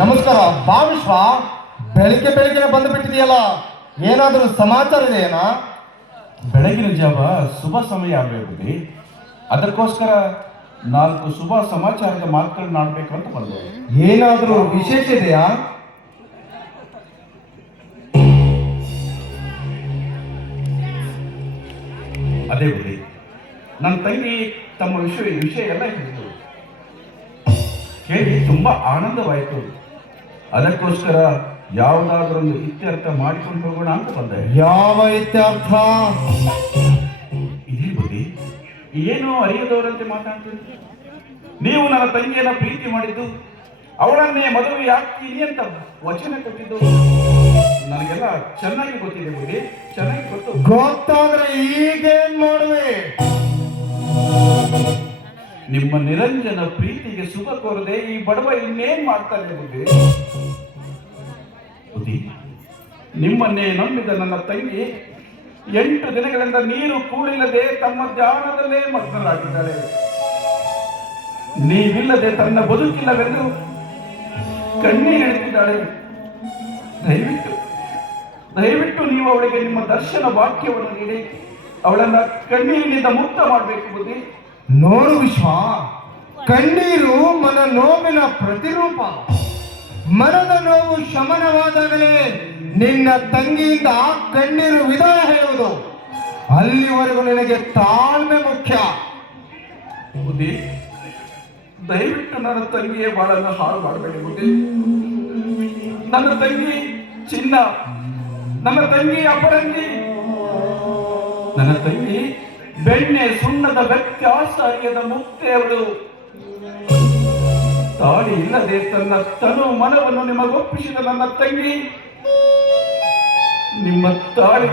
ನಮಸ್ಕಾರ ಭಾವಿಶ್ವ ಬೆಳಿಗ್ಗೆ ಬೆಳಿಗ್ಗೆ ಬಂದು ಬಿಟ್ಟಿದೆಯಲ್ಲ ಏನಾದರೂ ಸಮಾಚಾರ ಇದೆಯೇನಾ? ಬೆಳಗಿನ ಜಾವ ಶುಭ ಸಮಯ ಆಗಬೇಕು ಅದಕ್ಕೋಸ್ಕರ ನಾಲ್ಕು ಶುಭ ಸಮಾಚಾರದ ಮಾತುಗಳನ್ನ ಆಡ್ಬೇಕು ಅಂತ ಬಂದೆ ಏನಾದರೂ ವಿಶೇಷ ಇದೆಯಾ? ಅದೇ ಬಿಡಿ ನನ್ನ ತಂಗಿ ತಮ್ಮ ವಿಷಯ ವಿಷಯ ಎಲ್ಲ ಹೇಳಿದ್ರು ಕೇಳಿ ತುಂಬಾ ಆನಂದವಾಯಿತು. ಅದಕ್ಕೋಸ್ಕರ ಯಾವುದಾದ್ರೊಂದು ಇತ್ಯರ್ಥ ಮಾಡಿಕೊಂಡು ಹೋಗೋಣ ಅಂತ ಬಂದೆ. ಯಾವ ಇತ್ಯರ್ಥ? ಇದೇ ಬುದ್ಧಿ. ಏನು ಅರಿಯದವರಂತೆ ಮಾತಾಡ್ತೀನಿ ನೀವು ನನ್ನ ತಂಗಿಯನ್ನ ಪ್ರೀತಿ ಮಾಡಿದ್ದು ಅವಳನ್ನೇ ಮದುವೆ ಆಗ್ತೀನಿ ಅಂತ ವಚನ ಕೊಟ್ಟಿದ್ದು? ನನಗೆಲ್ಲ ಚೆನ್ನಾಗಿ ಗೊತ್ತಿದೆ ಬುದ್ಧಿ. ಚೆನ್ನಾಗಿ ಗೊತ್ತು. ಗೊತ್ತಾದ್ರೆ ಈಗೇನ್ ಮಾಡುವೆ? ನಿಮ್ಮ ನಿರಂಜನ ಪ್ರೀತಿಗೆ ಸುಖ ಕೋರದೆ ಈ ಬಡವ ಇನ್ನೇನ್ ಮಾಡ್ತಾನೆ ಬುದ್ಧಿ? ನಿಮ್ಮನ್ನೇ ನಂಬಿದ ನನ್ನ ತಂಗಿ ಎಂಟು ದಿನಗಳಿಂದ ನೀರು ಕೂಡಿಲ್ಲದೆ ತಮ್ಮ ಧ್ಯಾನದಲ್ಲೇ ಮಗ್ನರಾಗಿದ್ದಾಳೆ ನೀವಿಲ್ಲದೆ ತನ್ನ ಬದುಕಿಲ್ಲವೆಂದು ಕಣ್ಣೇ ಹೇಳುತ್ತಿದ್ದಾಳೆ ದಯವಿಟ್ಟು ದಯವಿಟ್ಟು ನೀವು ಅವಳಿಗೆ ನಿಮ್ಮ ದರ್ಶನ ವಾಕ್ಯವನ್ನು ನೀಡಿ. ಅವಳನ್ನ ಕಣ್ಣೀರಿನಿಂದ ಮುಕ್ತ ಮಾಡಬೇಕು ಬುದ್ಧಿ. ನೋಡು ವಿಶ್ವ, ಕಣ್ಣೀರು ಮನ ನೋವಿನ ಪ್ರತಿರೂಪ. ಮನದ ನೋವು ಶಮನವಾದಾಗಲೇ ನಿನ್ನ ತಂಗಿಯಿಂದ ಕಣ್ಣೀರು ವಿದಾಯ ಹೇಳುವುದು. ಅಲ್ಲಿವರೆಗೂ ನಿನಗೆ ತಾಳ್ಮೆ ಮುಖ್ಯ. ಬುದ್ಧಿ ದಯವಿಟ್ಟು ನನ್ನ ತಂಗಿಯ ಬಾಳನ್ನು ಹಾಳು ಮಾಡಬೇಡಿ ಬುದ್ಧಿ ನನ್ನ ತಂಗಿ ಚಿನ್ನ, ನನ್ನ ತಂಗಿ ಅಪರಂಗಿ. ನನ್ನ ತಂಗಿ ಬೆಣ್ಣೆ ಸುಣ್ಣದ ವ್ಯತ್ಯಾಸ ಅರಿಯದ ಮುಕ್ತೆ ಅವಳು. ತಾಳಿ ಇಲ್ಲದೆ ತನ್ನ ತನು ಮನವನ್ನು ನಿಮಗೊಪ್ಪಿಸಿದ ನನ್ನ ತಂಗಿ. ನಿಮ್ಮ ತಾಳಿನ